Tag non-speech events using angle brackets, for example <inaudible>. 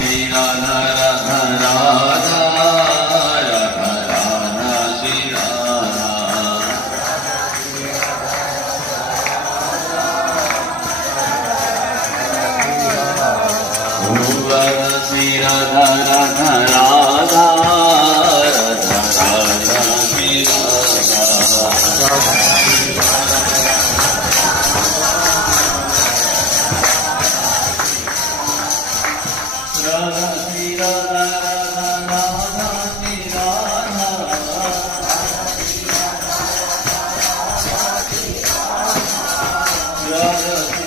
Radha Radha Yeah, <laughs> yeah.